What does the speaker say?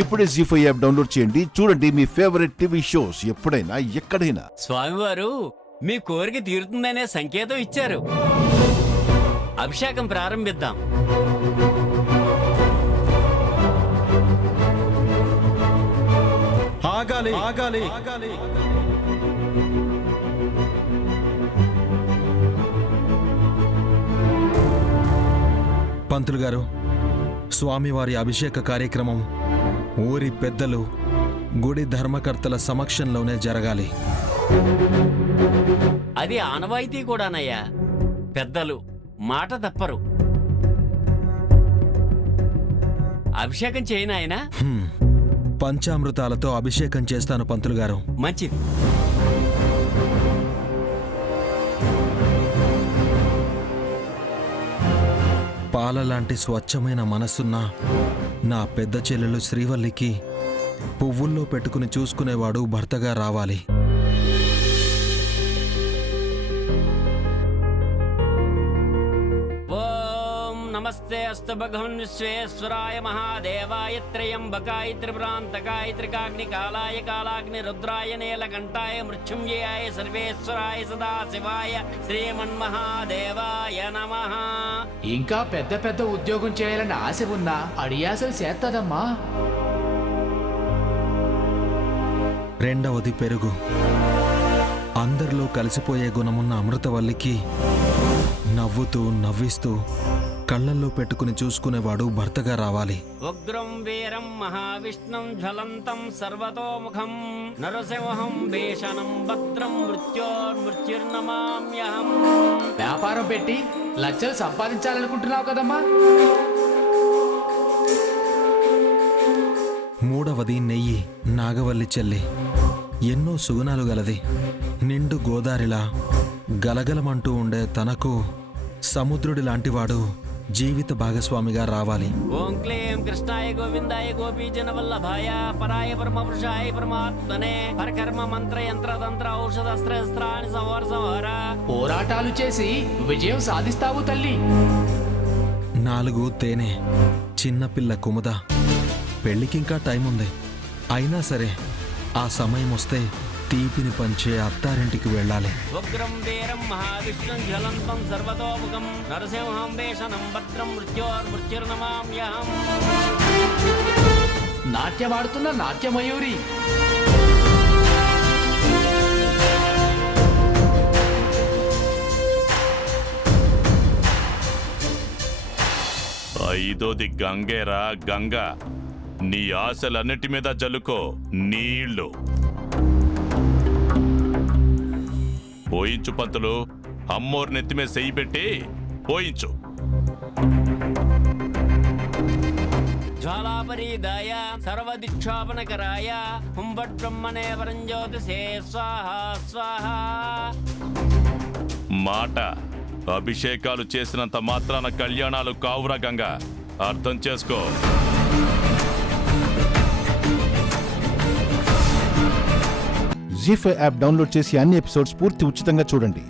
ఇప్పుడే జీ5 app download చేయండి. చూడండి మీ ఫేవరెట్ టీవీ షోస్ ఎప్పుడైనా ఎక్కడైనా. స్వామివారు మీ కోరిక తీరుతుందనే సంకేతం ఇచ్చారు. అభిషేకం ప్రారంభిద్దాం. ఆగాలి ఆగాలి ఆగాలి. పంతులు గారు, స్వామివారి అభిషేక కార్యక్రమం ఊరి పెద్దలు, గుడి ధర్మకర్తల సమక్షంలోనే జరగాలి. అది ఆనవాయితీ కూడానయ్యా. పెద్దలు మాట తప్పరు. అభిషేకం చేయనాయనా? పంచామృతాలతో అభిషేకం చేస్తాను పంతులు గారు. మంచిది. పాలలాంటి స్వచ్ఛమైన మనసున్న నా పెద్ద చెల్లెలు శ్రీవల్లికి పువ్వుల్లో పెట్టుకుని చూసుకునేవాడు భర్తగా రావాలి. ఓం నమస్తే అస్తు భగవన్ విశ్వేశ్వరాయ మహాదేవాయ త్రయంబకాయ త్రిపురాంతకాయ త్రికాగ్నికాలాయ కాలాగ్ని రుద్రాయ నీలకంఠాయ మృత్యుంజయాయ సర్వేశ్వరాయ సదాశివాయ శ్రీమన్మహాదేవాయ నమః. ఇంకా పెద్ద పెద్ద ఉద్యోగం చేయాలని ఆశ ఉన్నా అడియాసలు చేస్తదమ్మా. రెండవది పెరుగు. అందరిలో కలిసిపోయే గుణమున్న అమృతవల్లికి నవ్వుతూ నవ్విస్తూ కళ్ళల్లో పెట్టుకుని చూసుకునేవాడు భర్తగా రావాలి. ఉగ్రం వీరం మహావిష్ణుం జ్వలంతం సర్వతోముఖం నరసింహం భీషణం భద్రం మృత్యోర్మృత్యుర్నమామ్యహం. వ్యాపారం పెట్టి లక్షలు సంపాదించాలనుకుంటున్నావు కదమ్మా. మూడవది నెయ్యి. నాగవల్లి చెల్లి ఎన్నో సుగుణాలు గలది. నిండు గోదారిలా గలగలమంటూ ఉండే తనకు సముద్రుడి లాంటివాడు జీవిత భాగస్వామిగా రావాలి. ఓం క్లీం కృష్ణాయ గోవిందాయ గోపీజన వల్లభాయ పరాయ పరమపురుషాయ పరమాత్మనే పరకర్మ మంత్ర యంత్ర తంత్ర ఔషధ అస్త్రాన్ని సంవర. పోరాటాలు చేసి విజయం సాధిస్తావు తల్లి. 4 తేనె. చిన్నపిల్ల కుముద. పెళ్లికింకా టైం ఉంది. అయినా సరే ఆ సమయం వస్తే తీపిని పంచే అత్తారింటికి వెళ్ళాలి. ఉగ్రం వీరం మహావిష్ణుం జ్వలంతం సర్వతోముఖం నరసింహం భీషణం భద్రం మృత్యోర్మృత్యుర్నమామ్యహం. నాట్యమాడుతున్న నాట్యమయూరి. ఐదోది గంగేరా గంగ. నీ ఆశలన్నిటి మీద జల్లుకో నీళ్లు. పోయించు పంతులు. అమ్మోరు నెత్తిమే సెయ్యి పెట్టి పోయించు. జ్వాలాపరీదాయ సర్వదిక్షోపణకరాయ హుంభట్బ్రహ్మణే వరంజ్యోతిషే స్వాహ స్వాహ. మాట అభిషేకాలు చేసినంత మాత్రాన కళ్యాణాలు కావురా గంగ. అర్థం చేసుకో. జీ5 యాప్ డౌన్లోడ్ చేసి అన్ని ఎపిసోడ్స్ పూర్తి ఉచితంగా చూడండి.